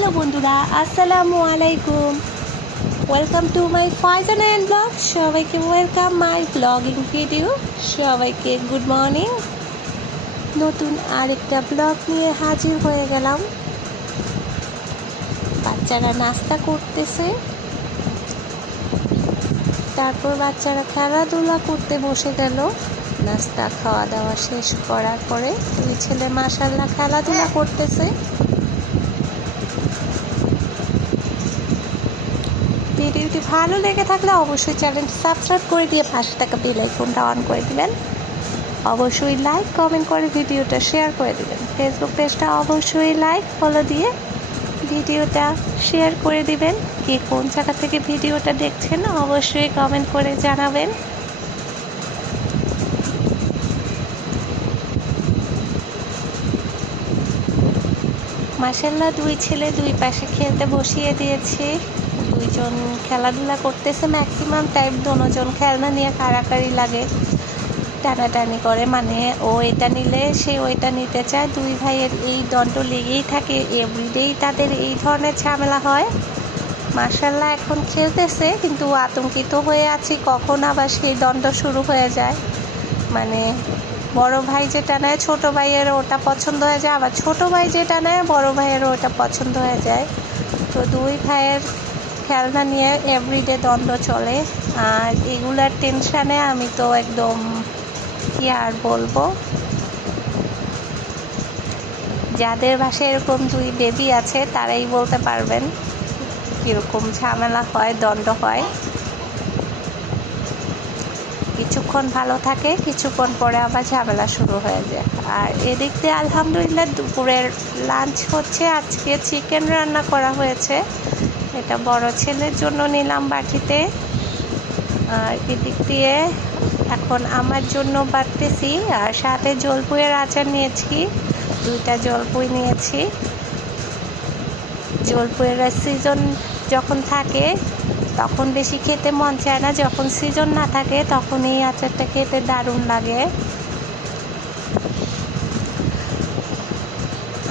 Hello বন্ধুরা, আসসালামু আলাইকুম। Welcome to my Faizan and vlog সবাইকে ওয়েলকাম মাই ব্লগিং ভিডিও সবাইকে গুড মর্নিং নতুন আরেকটা ব্লগ নিয়ে হাজির হয়ে গেলাম। বাচ্চারা নাস্তা করতেছে। তারপর বাচ্চারা খেলাধুলা করতে বসে গেল। নাস্তা খাওয়া দাওয়া শেষ করার পরে দুই ছেলে মাসাল্লাহ খেলাধুলা করতেছে। ভিডিওটি ভালো লেগে থাকলে অবশ্যই চ্যানেলটি সাবস্ক্রাইব করে দিয়ে পাশে থাকা বেল আইকনটা অন করে দিবেন। অবশ্যই লাইক কমেন্ট করে ভিডিওটা শেয়ার করে দিবেন। ফেসবুক পেজটা অবশ্যই লাইক ফলো দিয়ে ভিডিওটা শেয়ার করে দিবেন। কে কোন জায়গা থেকে ভিডিওটা দেখছেন অবশ্যই কমেন্ট করে জানাবেন। মাসাল্লাহ দুই ছেলে দুই পাশে খেলতে বসিয়ে দিয়েছি। দুইজন খেলাধুলা করতেছে ম্যাক্সিমাম টাইম দুজন খেলনা নিয়ে কাড়াকাড়ি লাগে, টানাটানি করে। মানে ও এটা নিলে, সে ওইটা নিতে চায়। দুই ভাইয়ের এই দণ্ড লেগেই থাকে। এভরিডেই তাদের এই ধরনের ঝামেলা হয়। মার্শাল্লাহ এখন খেলতেছে, কিন্তু আতঙ্কিত হয়ে আছি। কখন আবার সেই দণ্ড শুরু হয়ে যায়। মানে বড় ভাই যেটা নেয়, ছোট ভাইয়ের ওটা পছন্দ হয়ে যায়। আবার ছোট ভাই যেটা নেয়, বড় ভাইয়ের ওটা পছন্দ হয়ে যায়। তো দুই ভাইয়ের খেলনা নিয়ে এভরিডে দ্বন্দ্ব চলে। আর এগুলার টেনশানে আমি তো একদম, কি আর বলব? যাদের বাসায় এরকম দুই বেবি আছে, তারাই বলতে পারবেন কীরকম ঝামেলা হয় দণ্ড হয়। কিছুক্ষণ ভালো থাকে, কিছুক্ষণ পরে আবার ঝামেলা শুরু হয়ে যায়। আর এদিক দিয়ে আলহামদুলিল্লাহ দুপুরের লাঞ্চ হচ্ছে, আজকে চিকেন রান্না করা হয়েছে। এটা বড় ছেলের জন্য নিলাম বাটিতে। আর এদিক দিয়ে এখন আমার জন্য বাড়তেছি আর সাথে জলপুইয়ের আচার নিয়েছি, দুইটা জলপুই নিয়েছি। জলপুইয়ের সিজন যখন থাকে, তখন বেশি খেতে মন চায় না, যখন সিজন না থাকে, তখন এই আচারটা খেতে দারুণ লাগে।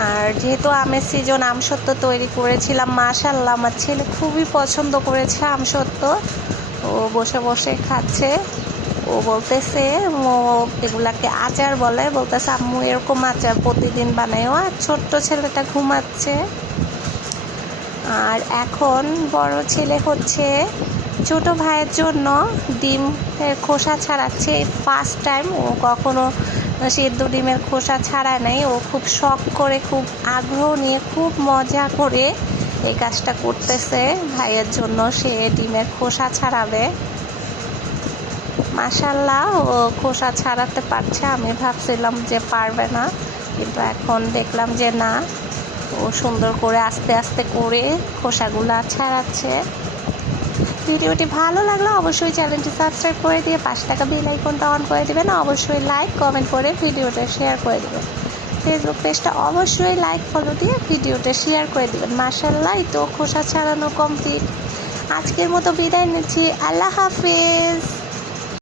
আর যেহেতু আমের সিজন আমসত্ব তৈরি করেছিলাম মাশাল্লাহ আমার ছেলে খুবই পছন্দ করেছে আমসত্ব ও বসে বসে খাচ্ছে। ও বলতেছে ও এগুলাকে আচার বলে। বলতেছে, আম্মু, এরকম আচার প্রতিদিন বানায়ও আর ছোট্ট ছেলেটা ঘুমাচ্ছে। আর এখন বড় ছেলে হচ্ছে ছোট ভাইয়ের জন্য ডিম খোসা ছাড়াচ্ছে। ফার্স্ট টাইম ও কখনো সেদ্ধ ডিমের খোসা ছাড়ায় নাই। ও খুব শখ করে, খুব আগ্রহ নিয়ে, খুব মজা করে এই কাজটা করতেছে। ভাইয়ের জন্য সে ডিমের খোসা ছাড়াবে। মাসাল্লাহ ও খোসা ছাড়াতে পারছে। আমি ভাবছিলাম যে পারবে না, কিন্তু এখন দেখলাম যে না। ও সুন্দর করে আস্তে আস্তে করে খোসাগুলা ছাড়াচ্ছে। ভিডিওটি ভালো লাগলে অবশ্যই চ্যানেলটি সাবস্ক্রাইব করে দিয়ে পাশে থাকা বেল আইকনটা অন করে দেবেন। অবশ্যই লাইক, কমেন্ট করে ভিডিওটা শেয়ার করে দেবেন। ফেসবুক পেজটা অবশ্যই লাইক, ফলো দিয়ে ভিডিওটা শেয়ার করে দেবেন। মার্শাল্লাহ তো খোসা ছাড়ানো কমপ্লিট আজকের মতো বিদায় নিচ্ছি। আল্লাহ হাফিজ।